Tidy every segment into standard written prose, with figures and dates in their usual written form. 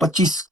25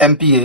MPA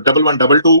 1122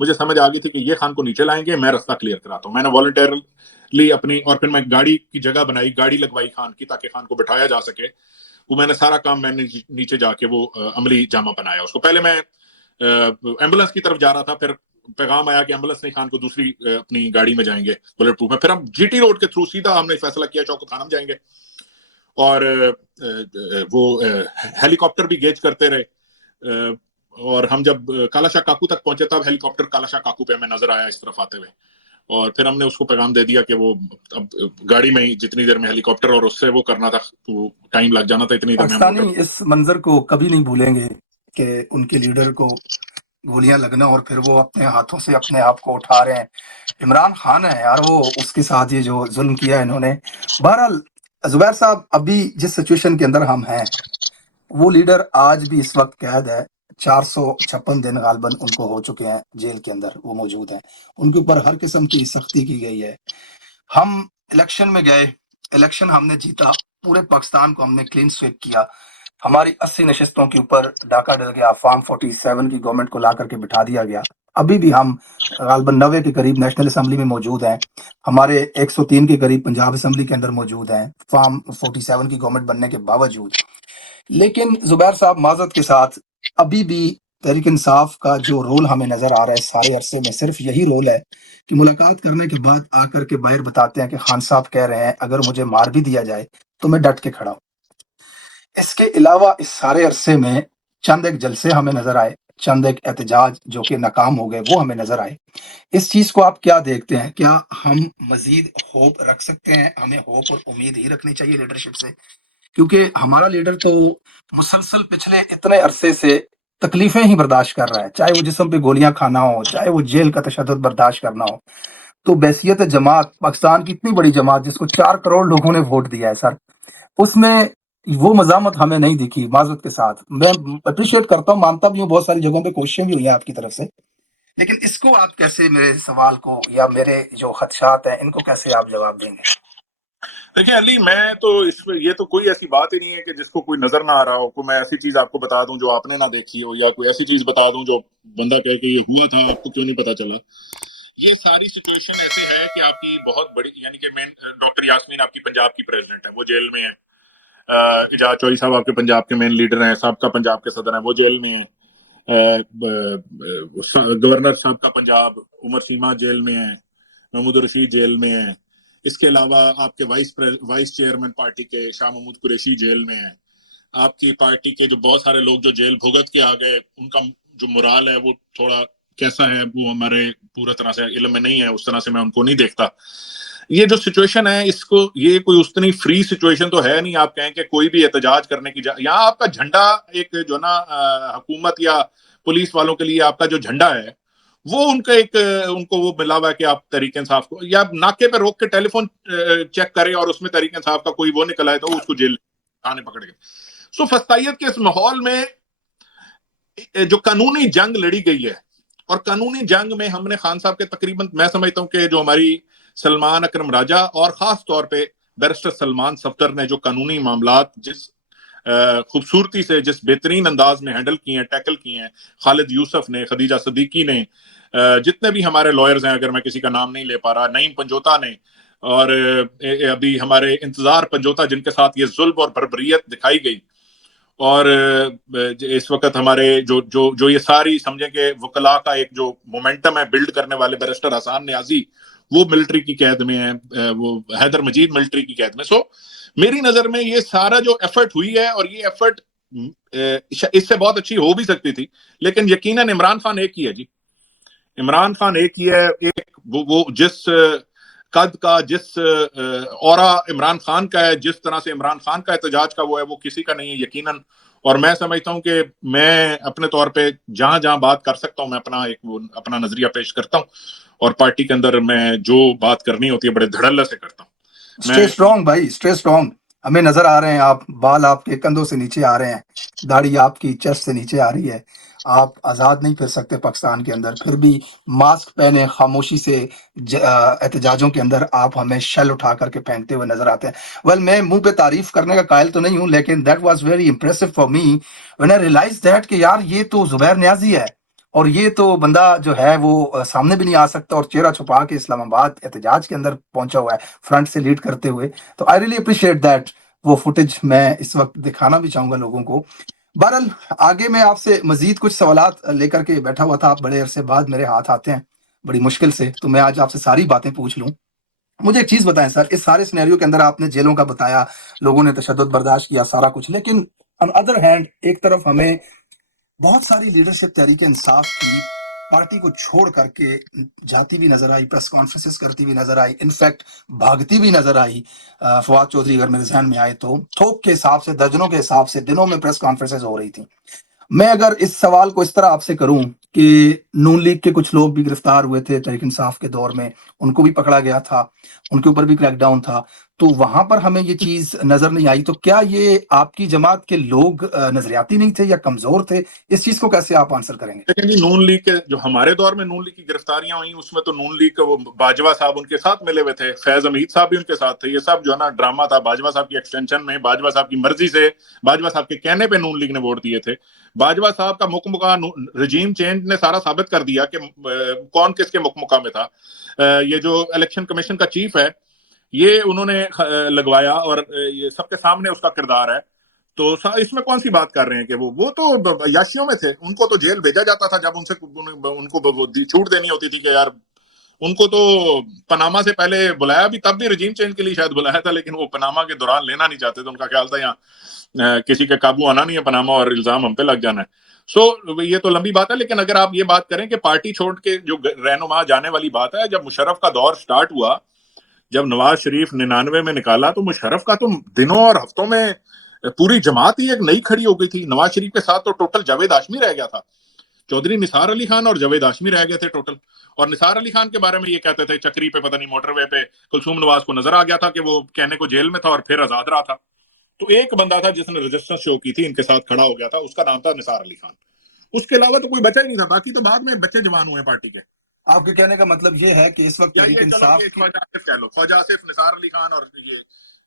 مجھے سمجھ آ گئی تھی کہ یہ خان کو نیچے لائیں گے, میں راستہ کلیئر کراتا ہوں. میں نے والنٹیرلی اپنی, اور پھر میں گاڑی کی جگہ بنائی, گاڑی لگوائی خان کی تاکہ خان کو بٹھایا جا سکے. وہ میں نے سارا کام, میں نے نیچے جا کے وہ عملی جامہ بنایا اس کو. پہلے میں ایمبولینس کی طرف جا رہا تھا, پھر پیغام آیا کہ ایمبولینس نہیں, خان کو دوسری اپنی گاڑی میں جائیں گے بلٹ پروف میں. پھر ہم جی ٹی روڈ کے تھرو سیدھا ہم نے فیصلہ کیا شوکت خانم جائیں گے, اور وہ ہیلی کاپٹر بھی گیج کرتے رہے. اور ہم جب کالا شاہ کاکو تک پہنچے تب ہیلی کاپٹر کالا شاہ کاکو پہ ہمیں نظر آیا اس طرف آتے ہوئے, اور پھر ہم نے اس کو پیغام دے دیا کہ وہ اب گاڑی میں ہی جتنی دیر میں ہیلی کاپٹر, اور اس سے وہ کرنا تھا, تو ٹائم لگ جانا تھا, اتنی دیر میں ہم پاکستانی اس منظر کو کبھی نہیں بھولیں گے کہ ان کے لیڈر کو گولیاں لگنا اور پھر وہ اپنے ہاتھوں سے اپنے آپ کو اٹھا رہے ہیں. عمران خان ہے یار, وہ اس کے ساتھ یہ جو ظلم کیا ہے انہوں نے. بہرحال زبیر صاحب, ابھی جس سچویشن کے اندر ہم ہیں, وہ لیڈر آج بھی اس وقت قید ہے. 456 دن غالباً ان کو ہو چکے ہیں جیل کے اندر, وہ موجود ہیں. ان کے اوپر ہر قسم کی سختی کی گئی ہے. ہم الیکشن میں گئے, الیکشن ہم نے جیتا, پورے پاکستان کو ہم نے کلین سویپ کیا. ہماری 80 نشستوں کے اوپر ڈاکہ ڈل گیا, فارم 47 کی گورنمنٹ کو لا کر کے بٹھا دیا گیا. ابھی بھی ہم غالباً 90 کے قریب نیشنل اسمبلی میں موجود ہیں, ہمارے 103 کے قریب پنجاب اسمبلی کے اندر موجود ہیں, فارم 47 کی گورنمنٹ بننے کے باوجود. لیکن زبیر صاحب معذرت کے ساتھ, ابھی بھی تحریک انصاف کا جو رول ہمیں نظر آ رہا ہے سارے عرصے میں, صرف یہی رول ہے کہ ملاقات کرنے کے بعد آ کر کے باہر بتاتے ہیں کہ خان صاحب کہہ رہے ہیں اگر مجھے مار بھی دیا جائے تو میں ڈٹ کے کھڑا ہوں. اس کے علاوہ اس سارے عرصے میں چند ایک جلسے ہمیں نظر آئے, چند ایک احتجاج جو کہ ناکام ہو گئے وہ ہمیں نظر آئے. اس چیز کو آپ کیا دیکھتے ہیں؟ کیا ہم مزید ہوپ رکھ سکتے ہیں؟ ہمیں ہوپ اور امید ہی رکھنی چاہیے لیڈرشپ سے, کیونکہ ہمارا لیڈر تو مسلسل پچھلے اتنے عرصے سے تکلیفیں ہی برداشت کر رہا ہے, چاہے وہ جسم پہ گولیاں کھانا ہو, چاہے وہ جیل کا تشدد برداشت کرنا ہو. تو بحیثیت جماعت, پاکستان کی اتنی بڑی جماعت جس کو 4 کروڑ لوگوں نے ووٹ دیا ہے سر, اس میں وہ مزاحمت ہمیں نہیں دکھی. معذرت کے ساتھ میں اپریشیٹ کرتا ہوں, مانتا بھی ہوں بہت ساری جگہوں پہ کوششیں بھی ہوئی ہیں آپ کی طرف سے, لیکن اس کو آپ کیسے, میرے سوال کو یا میرے جو خدشات ہیں ان کو کیسے آپ جواب دیں گے؟ دیکھیں علی, میں تو اس میں یہ تو کوئی ایسی بات ہی نہیں ہے کہ جس کو کوئی نظر نہ آ رہا ہو. کوئی میں ایسی چیز آپ کو بتا دوں جو آپ نے نہ دیکھی ہو, یا کوئی ایسی چیز بتا دوں جو بندہ کہے کہ یہ ہوا تھا, آپ کو کیوں نہیں پتا چلا. یہ ساری سچویشن ایسے ہے کہ آپ کی بہت بڑی, یعنی کہ مین ڈاکٹر یاسمین آپ کی پنجاب کی پریزیڈنٹ ہے, وہ جیل میں ہے. اجاز چوہی صاحب آپ کے پنجاب کے مین لیڈر ہیں, سابقہ پنجاب کے صدر ہیں, وہ جیل میں ہیں. گورنر صاحب کا پنجاب عمر سیما جیل میں ہے, محمود رشید جیل میں ہے. اس کے علاوہ آپ کے وائس چیئرمین پارٹی کے شاہ محمود قریشی جیل میں ہیں. آپ کی پارٹی کے جو بہت سارے لوگ جو جیل بھگت کے آ گئے, ان کا جو مرال ہے وہ تھوڑا کیسا ہے وہ ہمارے پورا طرح سے علم میں نہیں ہے, اس طرح سے میں ان کو نہیں دیکھتا. یہ جو سچویشن ہے, اس کو, یہ کوئی اتنی فری سچویشن تو ہے نہیں. آپ کہیں کہ کوئی بھی احتجاج کرنے کی یہاں آپ کا جھنڈا ایک جو نا حکومت یا پولیس والوں کے لیے آپ کا جو جھنڈا ہے وہ ان کا ایک, ان کو وہ ملا ہوا ہے کہ آپ تحریک انصاف کو یا ناکے پہ روک کے ٹیلی فون چیک کرے اور اس میں تحریک انصاف کا کوئی وہ نکل آئے تو اس کو جیل آنے پکڑ گئے. سو فستائیت کے اس ماحول میں جو قانونی جنگ لڑی گئی ہے, اور قانونی جنگ میں ہم نے خان صاحب کے تقریباً, میں سمجھتا ہوں کہ جو ہماری سلمان اکرم راجہ اور خاص طور پہ بیرسٹر سلمان صفدر نے جو قانونی معاملات جس خوبصورتی سے, جس بہترین انداز میں ہینڈل کیے ہیں, ٹیکل کیے ہیں, خالد یوسف نے, خدیجہ صدیقی نے, جتنے بھی ہمارے لائرز ہیں, اگر میں کسی کا نام نہیں لے پا رہا, نعیم پنجوتا نے, اور ابھی ہمارے انتظار پنجوتا جن کے ساتھ یہ ظلم اور بربریت دکھائی گئی, اور اس وقت ہمارے جو یہ ساری سمجھیں کہ وکلاء کا ایک جو مومنٹم ہے بلڈ کرنے والے بیرسٹر حسان نیازی, وہ ملٹری کی قید میں ہے, وہ حیدر مجید ملٹری کی قید میں. سو میری نظر میں یہ سارا جو ایفرٹ ہوئی ہے, اور یہ ایفرٹ اس سے بہت اچھی ہو بھی سکتی تھی, لیکن یقیناً عمران خان ایک ہی ہے جی, عمران خان ایک ہی ہے. ایک وہ جس قد کا, جس اورا عمران خان کا ہے, جس طرح سے عمران خان کا احتجاج کا وہ ہے, وہ کسی کا نہیں ہے یقیناً. اور میں سمجھتا ہوں کہ میں اپنے طور پہ جہاں جہاں بات کر سکتا ہوں, میں اپنا نظریہ پیش کرتا ہوں, اور پارٹی کے اندر میں جو بات کرنی ہوتی ہے بڑے دھڑلے سے کرتا ہوں. اسٹے اسٹرانگ بھائی, اسٹے اسٹرانگ. ہمیں نظر آ رہے ہیں آپ, بال آپ کے کندھوں سے نیچے آ رہے ہیں, داڑھی آپ کی چیسٹ سے نیچے آ رہی ہے, آپ آزاد نہیں پھر سکتے پاکستان کے اندر, پھر بھی ماسک پہنے خاموشی سے احتجاجوں کے اندر آپ ہمیں شل اٹھا کر کے پھینکتے ہوئے نظر آتے ہیں. ویل میں منہ پہ تعریف کرنے کا قائل تو نہیں ہوں, لیکن that was very impressive for me when I realize that کہ یار یہ تو زبیر نیازی ہے, اور یہ تو بندہ جو ہے وہ سامنے بھی نہیں آ سکتا اور چہرہ چھپا کے اسلام آباد احتجاج کے اندر پہنچا ہوا ہے فرنٹ سے لیڈ کرتے ہوئے. تو آئی ریلی اپریشیٹ دیٹ. وہ فوٹیج میں اس وقت دکھانا بھی چاہوں گا لوگوں کو. بہرحال آگے میں آپ سے مزید کچھ سوالات لے کر کے بیٹھا ہوا تھا. آپ بڑے عرصے بعد میرے ہاتھ آتے ہیں بڑی مشکل سے, تو میں آج آپ سے ساری باتیں پوچھ لوں. مجھے ایک چیز بتائیں سر, اس سارے سینیریو کے اندر آپ نے جیلوں کا بتایا, لوگوں نے تشدد برداشت کیا, سارا کچھ, لیکن on ادر ہینڈ ایک طرف ہمیں بہت ساری لیڈرشپ تحریک انصاف کی پارٹی کو چھوڑ کر کے جاتی بھی نظر آئی, پریس کانفرنسز کرتی بھی نظر آئی, انفیکٹ بھاگتی بھی نظر آئی. فواد چودھری اگر میرے ذہن میں آئے تو تھوک کے حساب سے, درجنوں کے حساب سے دنوں میں پریس کانفرنسز ہو رہی تھیں. میں اگر اس سوال کو اس طرح آپ سے کروں کہ نون لیگ کے کچھ لوگ بھی گرفتار ہوئے تھے تحریک انصاف کے دور میں, ان کو بھی پکڑا گیا تھا, ان کے اوپر بھی کریک ڈاؤن تھا, تو وہاں پر ہمیں یہ چیز نظر نہیں آئی. تو کیا یہ آپ کی جماعت کے لوگ نظریاتی نہیں تھے یا کمزور تھے؟ اس چیز کو کیسے آپ آنسر کریں گے؟ لیکن جی نون لیگ کے جو ہمارے دور میں نون لیگ کی گرفتاریاں ہوئیں, اس میں تو نون لیگ کا وہ باجوہ صاحب ان کے ساتھ ملے ہوئے تھے, فیض حمید صاحب بھی ان کے ساتھ تھے. یہ سب جو ہے نا ڈرامہ تھا, باجوہ صاحب کی ایکسٹینشن میں, باجوہ صاحب کی مرضی سے, باجوہ صاحب کے کہنے پہ نون لیگ نے ووٹ دیے تھے. باجوہ صاحب کا مکمکہ رجیم چینج نے سارا ثابت کر دیا کہ کون کس کے مکمکہ میں تھا. یہ جو الیکشن کمیشن کا چیف ہے, یہ انہوں نے لگوایا اور یہ سب کے سامنے اس کا کردار ہے. تو اس میں کون سی بات کر رہے ہیں کہ وہ تو عیاشیوں میں تھے, ان کو تو جیل بھیجا جاتا تھا جب ان کو چھوٹ دینی ہوتی تھی کہ یار ان کو تو پناما سے پہلے بلایا بھی, تب بھی رجیم چینج کے لیے شاید بلایا تھا, لیکن وہ پناما کے دوران لینا نہیں چاہتے تھے. ان کا خیال تھا یہاں کسی کے قابو آنا نہیں ہے پناما اور الزام ہم پہ لگ جانا ہے. یہ تو لمبی بات ہے, لیکن اگر آپ یہ بات کریں کہ پارٹی چھوڑ کے جو رہنما جانے والی بات ہے, جب مشرف کا دور سٹارٹ ہوا, جب نواز شریف 99 میں نکالا, تو مشرف کا تو دنوں اور ہفتوں میں پوری جماعت ہی ایک نئی کھڑی ہو گئی تھی. نواز شریف کے ساتھ تو ٹوٹل جاوید ہاشمی رہ گیا تھا, چودھری نثار علی خان اور جاوید ہاشمی رہ گئے تھے ٹوٹل. اور نثار علی خان کے بارے میں یہ کہتے تھے چکری پہ پتہ نہیں موٹر وے پہ کلثوم نواز کو نظر آ گیا تھا کہ وہ کہنے کو جیل میں تھا اور پھر آزاد رہا تھا. تو ایک بندہ تھا جس نے رجسٹنس شو کی تھی, ان کے ساتھ کھڑا ہو گیا تھا, اس کا نام تھا نثار علی خان. اس کے علاوہ تو کوئی بچا ہی نہیں تھا. باقی تو بعد میں بچے جوان ہوئے پارٹی کے. آپ کے کہنے کا مطلب یہ ہے کہ اس وقت تحریک انصاف کی, خواجہ آصف کہہ لو, خواجہ آصف, نثار علی خان اور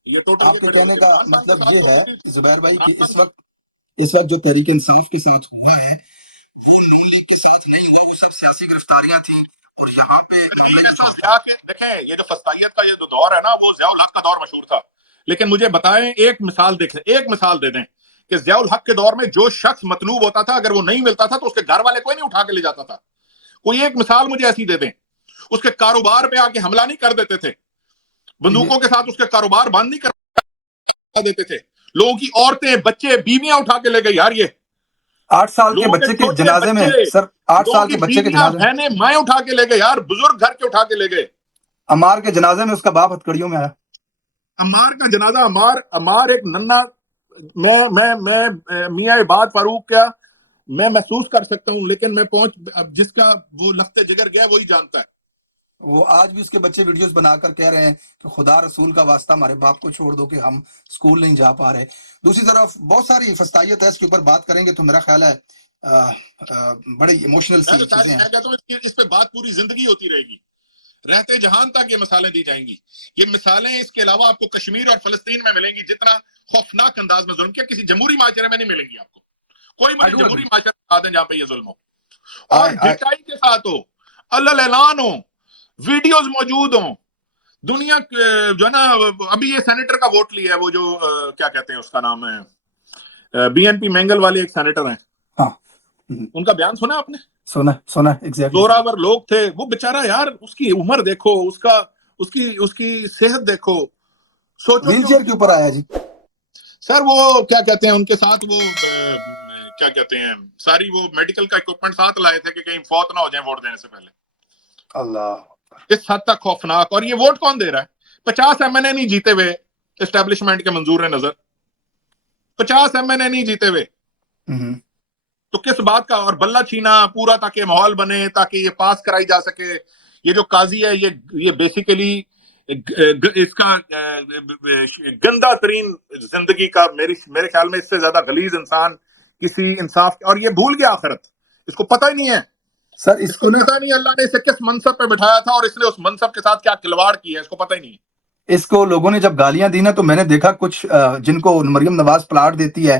یہ ٹوٹل آپ کے کہنے کا مطلب یہ ہے زبیر بھائی کہ اس وقت جو تحریک انصاف کے ساتھ ہوا ہے وہ نون لیگ کے ساتھ نہیں ہوا, وہ سب سیاسی گرفتاریاں تھیں. اور یہاں پہ دیکھیں یہ جو فسطائیت کا یہ جو دور ہے نا, وہ ضیاء الحق کا دور مشہور تھا. لیکن مجھے بتائیں, ایک مثال دے دیں کہ ضیاء الحق کے دور میں جو شخص مطلوب ہوتا تھا, اگر وہ نہیں ملتا تھا تو اس کے گھر والے کوئی نہیں اٹھا کے لے جاتا تھا. کوئی ایک مثال مجھے ایسی دے دیں. اس کے کاروبار پہ آ کے حملہ نہیں کر دیتے تھے, بندوقوں کے ساتھ اس کے کاروبار بند نہیں کر دیتے تھے. لوگوں کی عورتیں, بچے, بیویاں اٹھا کے لے گئے یار. یہ 8 سال کے بچے کے جنازے میں سر, 8 سال کے بچے کے جنازے میں بہنیں مائیں اٹھا کے لے گئے یار, بزرگ گھر کے اٹھا کے لے گئے. عمار کے جنازے میں اس کا باپ ہتھکڑیوں میں آیا. عمار کا جنازہ, عمار ایک ننا, میں میاں عباد فاروق کا میں محسوس کر سکتا ہوں, لیکن میں جس کا وہ لخت جگر گیا وہی جانتا ہے. وہ آج بھی اس کے بچے ویڈیوز بنا کر کہہ رہے ہیں کہ خدا رسول کا واسطہ ہمارے باپ کو چھوڑ دو کہ ہم سکول نہیں جا پا رہے. دوسری طرف بہت ساری فسطائیت ہے, اس کے اوپر بات کریں گے تو میرا خیال ہے بڑے ایموشنل سی چیزیں ہیں. میں کہتا ہوں اس پہ بات پوری زندگی ہوتی رہے گی, رہتے جہان تک یہ مثالیں دی جائیں گی. یہ مثالیں اس کے علاوہ آپ کو کشمیر اور فلسطین میں ملیں گی. جتنا خوفناک انداز میں ظلم کیا, کسی جمہوری معاشرے میں نہیں ملیں گی آپ کو. کوئی مجھے جمہوری معاشرے بتا دیں جہاں پہ یہ ظلم ہو اور ڈٹائی کے ساتھ ہو, اعلان ہو, ویڈیوز موجود ہوں. دنیا جو ہے نا, ابھی یہ سینیٹر کا ووٹ لیا ہے, وہ جو کیا کہتے ہیں اس کا نام ہے, بی این پی مینگل والے ایک سینیٹر ہیں, ان کا بیان سنا آپ نے؟ سونا ایگزیکٹلی. زوراور لوگ تھے وہ بیچارہ یار, اس کی عمر دیکھو, اس کی صحت دیکھو, سوچو ویل چیئر کے اوپر آیا جی سر. وہ کیا کہتے ہیں ان کے ساتھ, وہ کیا کہتے ہیں, ساری وہ میڈیکل کا اکوپمنٹ ساتھ لائے تھے کہ کہیں فوت نہ ہو جائیں ووٹ دینے سے پہلے. اللہ, اس حد تک خوفناک. اور یہ ووٹ کون دے رہا ہے؟ 50 ایم این اے نہیں جیتے ہوئے اسٹیبلشمنٹ کے منظور نظر, 50 ایم این اے نہیں جیتے ہوئے. تو کس بات کا؟ اور بلہ چھینا پورا تاکہ ماحول بنے, تاکہ یہ پاس کرائی جا سکے. یہ جو قاضی ہے یہ بیسیکلی اس کا گندا ترین زندگی کا, میرے خیال میں اس سے زیادہ غلیظ انسان کسی انصاف, اور یہ بھول گیا آخرت, اس کو پتہ ہی نہیں ہے سر. اس کو پتہ نہیں اللہ نے اسے کس منصب پہ بٹھایا تھا اور اس نے اس منصب کے ساتھ کیا کھلواڑ کیا ہے, اس کو پتہ ہی نہیں ہے. اس کو لوگوں نے جب گالیاں دی نا, تو میں نے دیکھا کچھ جن کو مریم نواز پلاٹ دیتی ہے,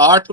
8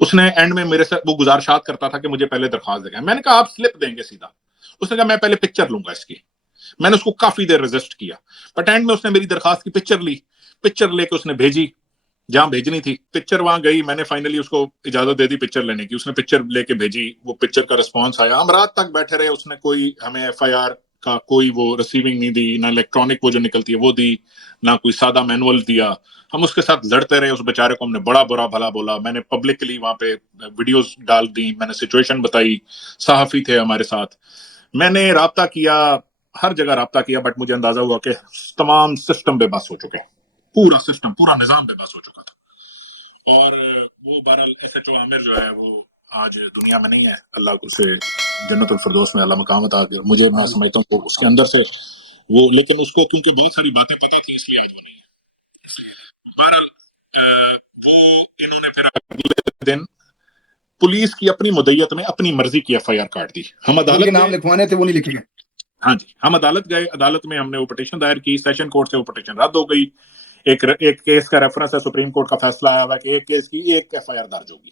اس نے اینڈ میں میرے سے وہ گزارشات کرتا تھا کہ مجھے پہلے درخواست دیں. میں نے کہا آپ سلپ دیں گے سیدھا. اس نے کہا میں پہلے پکچر لوں گا اس کی. میں نے اس کو کافی دیر ریزسٹ کیا, بٹ اینڈ میں اس نے میری درخواست کی پکچر لی. پکچر لے کے اس نے بھیجی جہاں بھیجنی تھی. پکچر وہاں گئی, میں نے فائنلی اس کو اجازت دے دی پکچر لینے کی. اس نے پکچر لے کے بھیجی, وہ پکچر کا رسپانس آیا. ہم رات تک بیٹھے رہے, اس نے کوئی ہمیں ایف آئی آر کا کوئی وہ ریسیونگ نہیں دی, نہ الیکٹرانک وہ جو نکلتی ہے وہ دی, نہ کوئی سادہ مینول دیا. ہم اس کے ساتھ لڑتے رہے. اس بیچارے کو ہم نے بڑا برا بھلا بولا. میں نے پبلکلی وہاں پہ ویڈیوز ڈال دی, میں نے سچویشن بتائی. صحافی تھے ہمارے ساتھ, میں نے رابطہ کیا, ہر جگہ رابطہ کیا, بٹ مجھے اندازہ ہوا کہ تمام سسٹم بے بس ہو چکے, پورا سسٹم پورا نظام بے بس ہو چکا تھا. اور وہ بہرحال ایس ایچ او عامر جو ہے وہ آج دنیا میں نہیں ہے. اللہ اسے جنت الفردوس میں اللہ مقام عطا کرے. مجھے میں سمجھتا ہوں کہ اس کے اندر سے وہ, لیکن اس کو کیونکہ بہت ساری باتیں پتہ تھی اس لیے آج وہ نہیں ہے. بہرحال وہ انہوں نے پھر اگلے دن پولیس کی اپنی مدعیت میں اپنی مرضی کی ایف آئی آر کاٹ دی. ہم عدالت نام لکھوانے تھے وہ نہیں لکھے گئے. ہاں جی, ہم عدالت گئے. عدالت میں ہم نے وہ پٹیشن دائر کی. سیشن کورٹ سے وہ پٹیشن رد ہو گئی. ایک کیس کا ریفرنس ہے, سپریم کورٹ کا فیصلہ آیا ہوا کہ ایک کیس کی ایک ایف آئی آر درج ہوگی.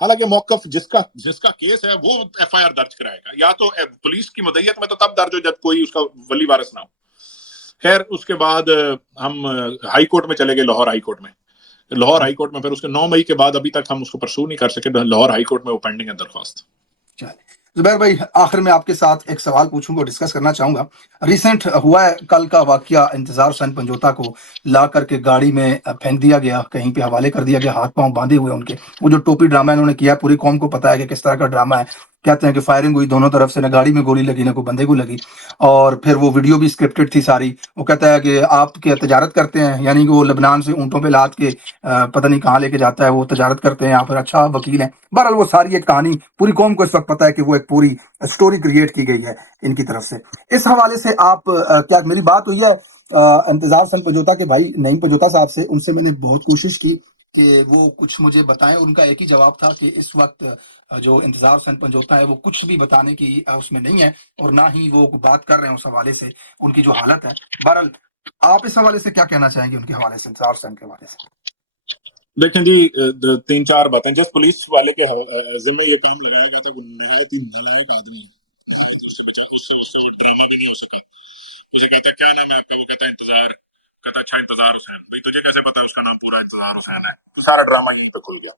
حالانکہ موقف جس کا کیس ہے وہ ایف آئی آر درج کرائے گا, یا تو پولیس کی مدعیت میں تو تب درج ہو جب کوئی اس کا ولی وارث نہ ہو. خیر اس کے بعد ہم ہائی کورٹ میں چلے گئے, لاہور ہائی کورٹ میں. لاہور ہائی کورٹ میں پھر اس کے 9 مئی کے بعد ابھی تک ہم اس کو پرسو نہیں کر سکے. لاہور ہائی کورٹ میں وہ پینڈنگ ہے درخواست. زبیر بھائی, آخر میں آپ کے ساتھ ایک سوال پوچھوں گا, ڈسکس کرنا چاہوں گا. ریسنٹ ہوا ہے کل کا واقعہ, انتظار حسین پنجوتا کو لا کر کے گاڑی میں پھینک دیا گیا, کہیں پہ حوالے کر دیا گیا, ہاتھ پاؤں باندھے ہوئے ان کے. وہ جو ٹوپی ڈرامہ انہوں نے کیا, پوری قوم کو پتا ہے کہ کس طرح کا ڈرامہ ہے. کہتے ہیں کہ فائرنگ ہوئی دونوں طرف سے, نہ گاڑی میں گولی لگی نہ کوئی بندے کو لگی, اور پھر وہ ویڈیو بھی اسکرپٹڈ تھی ساری. وہ کہتا ہے کہ آپ کیا تجارت کرتے ہیں, یعنی کہ وہ لبنان سے اونٹوں پہ لاد کے پتہ نہیں کہاں لے کے جاتا ہے, وہ تجارت کرتے ہیں, یا پھر اچھا وکیل ہیں. بہرحال وہ ساری ایک کہانی پوری قوم کو اس وقت پتا ہے کہ وہ ایک پوری اسٹوری کریٹ کی گئی ہے ان کی طرف سے. اس حوالے سے آپ کیا میری بات ہوئی ہے انتظار حسین پنجوتا کے بھائی نعیم پنجوتا صاحب سے؟ ان سے میں نے بہت کوشش کی کہ وہ کچھ مجھے بتائیں. ان کا ایک ہی جواب تھا کہ اس وقت جو انتظار حسین پنجوتا ہے وہ کچھ بھی بتانے کی اس میں نہیں ہے, اور نہ ہی وہ بات کر رہے ہیں اس حوالے سے, ان کی جو حالت ہے. بہرحال آپ اس حوالے سے کیا کہنا چاہیں گے ان کے حوالے سے, انتظار حسین کے حوالے سے؟ دیکھیں جی, 3-4 باتیں. جس پولیس والے کے ذمہ یہ کام لگایا گیا تھا وہ نہایت ہی نالائق آدمی ہے. اس سے ڈرامہ بھی نہیں ہو سکا. اسے کہتا کیا نام ہے آپ کا, وہ کہتا ہے انتظار. کہتا اچھا انتظار حسین. بھائی تجھے کیسے پتا اس کا نام پورا انتظار حسین ہے؟ سارا ڈرامہ یہیں پہ کھل گیا.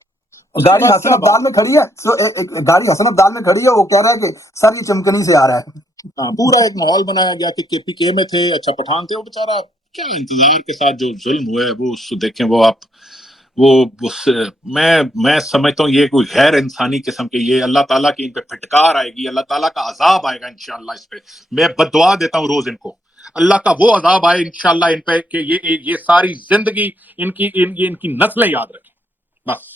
گاڑی حسن عبدال میں کھڑی ہے, گاڑی حسن عبدال میں کھڑی ہے, وہ کہہ رہا ہے کہ سر یہ چمکنی سے آ رہا ہے. ہاں, پورا ایک ماحول بنایا گیا کہ کے پی کے میں تھے, اچھا پٹھان تھے. وہ بیچارہ کیا انتظار کے ساتھ جو ظلم ہوئے وہ دیکھیں. وہ آپ میں سمجھتا ہوں یہ کوئی غیر انسانی قسم کے, یہ اللہ تعالیٰ کی ان پہ پھٹکار آئے گی, اللہ تعالیٰ کا عذاب آئے گا انشاءاللہ اس پہ. میں بددعا دیتا ہوں روز ان کو, اللہ کا وہ عذاب آئے انشاءاللہ ان پہ کہ یہ ساری زندگی ان کی نسلیں یاد رکھیں بس.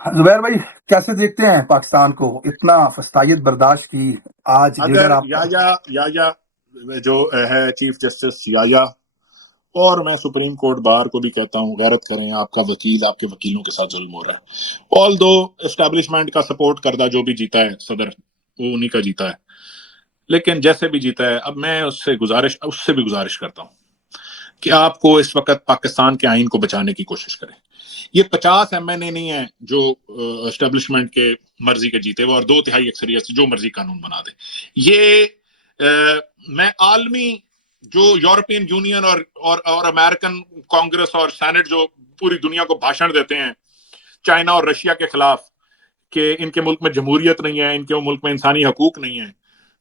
زبیر بھائی کیسے دیکھتے ہیں پاکستان کو, اتنا فسطائیت برداشت کی آج اگر یا جو ہے چیف جسٹس یا اور میں سپریم کورٹ بار کو بھی کہتا ہوں غیرت کریں. آپ کا وکیل آپ کے وکیلوں کے ساتھ ظلم ہو رہا ہے. آل دو اسٹیبلشمنٹ کا سپورٹ کردہ جو بھی جیتا ہے صدر, وہ انہی کا جیتا ہے. لیکن جیسے بھی جیتا ہے, اب میں اس سے بھی گزارش کرتا ہوں کہ آپ کو اس وقت پاکستان کے آئین کو بچانے کی کوشش کریں. یہ 50 ایم این اے نہیں ہے جو اسٹیبلشمنٹ کے مرضی کے جیتے وہ, اور 2/3 اکثریت سے جو مرضی قانون بنا دے. یہ میں عالمی جو یورپین یونین اور امریکن کانگریس اور سینٹ جو پوری دنیا کو بھاشن دیتے ہیں چائنا اور رشیا کے خلاف کہ ان کے ملک میں جمہوریت نہیں ہے, ان کے ملک میں انسانی حقوق نہیں ہے,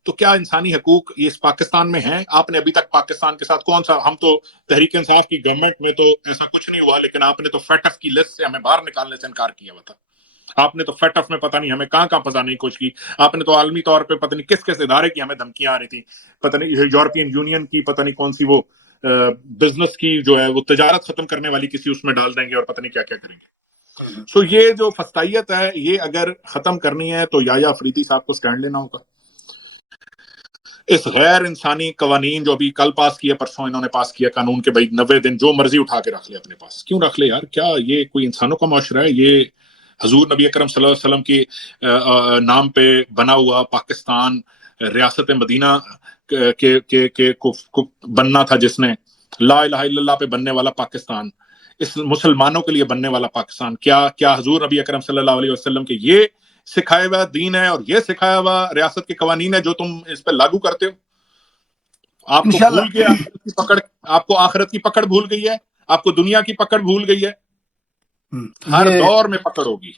تو کیا انسانی حقوق اس پاکستان میں ہیں؟ آپ نے ابھی تک پاکستان کے ساتھ کون سا, ہم تو تحریک انصاف کی گورنمنٹ میں تو ایسا کچھ نہیں ہوا, لیکن آپ نے تو فیٹف کی لسٹ سے ہمیں باہر نکالنے سے انکار کیا ہوا تھا. آپ نے تو فیٹف میں پتہ نہیں ہمیں کہاں پھنسانے کی کوشش کی. آپ نے تو عالمی طور پہ پتہ نہیں کس ادارے کی ہمیں دھمکیاں آ رہی تھیں, پتہ نہیں یورپین یونین کی, پتہ نہیں کون سی وہ بزنس کی جو ہے وہ تجارت ختم کرنے والی کسی اس میں ڈال دیں گے اور پتہ نہیں کیا کریں گے. سو یہ جو فسطائیت ہے یہ اگر ختم کرنی ہے تو یا افریدی صاحب کو سٹینڈ لینا ہوگا. اس غیر انسانی قوانین جو ابھی کل پاس کیا, پرسوں انہوں نے پاس کیا قانون کے, بھائی 90 دن جو مرضی اٹھا کے رکھ لے اپنے پاس. کیوں رکھ لے یار؟ کیا یہ کوئی انسانوں کا معاشرہ ہے؟ یہ حضور نبی اکرم صلی اللہ علیہ وسلم کی نام پہ بنا ہوا پاکستان, ریاست مدینہ کو بننا تھا, جس نے لا الہ الا اللہ پہ بننے والا پاکستان, اس مسلمانوں کے لیے بننے والا پاکستان، کیا حضور نبی اکرم صلی اللہ علیہ وسلم کے یہ سکھایا ہوا دین ہے اور یہ سکھایا ہوا ریاست کے قوانین ہے جو تم اس پہ لاگو کرتے ہو؟ آپ کو انشاءاللہ بھول گیا آخرت کی پکڑ، آپ کو آخرت کی پکڑ بھول گئی ہے، آپ کو دنیا کی پکڑ بھول گئی ہے، ہر یہ دور میں پکڑ ہوگی.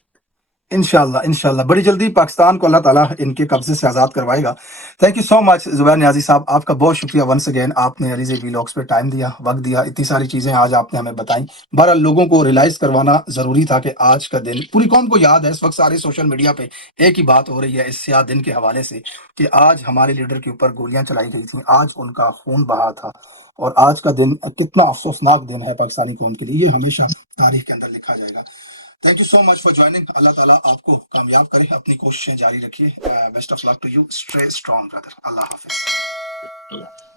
انشاءاللہ بڑی جلدی پاکستان کو اللہ تعالیٰ ان کے قبضے سے آزاد کروائے گا. تھینک یو سو مچ زبیر نیازی صاحب، آپ کا بہت شکریہ ونس اگین. آپ نے علیزے ویلاگس پہ ٹائم دیا، وقت دیا، اتنی ساری چیزیں آج آپ نے ہمیں بتائیں. بہرحال لوگوں کو ریلائز کروانا ضروری تھا کہ آج کا دن پوری قوم کو یاد ہے. اس وقت سارے سوشل میڈیا پہ ایک ہی بات ہو رہی ہے اس سیاہ دن کے حوالے سے کہ آج ہمارے لیڈر کے اوپر گولیاں چلائی گئی تھیں، آج ان کا خون بہا تھا. اور آج کا دن کتنا افسوسناک دن ہے پاکستانی قوم کے لیے، یہ ہمیشہ تاریخ کے اندر لکھا جائے گا. Thank you so much for joining. Allah تعالیٰ آپ کو کامیاب کرے، اپنی کوششیں جاری رکھیے. Best of luck to you. Stay strong brother. Allah حافظ.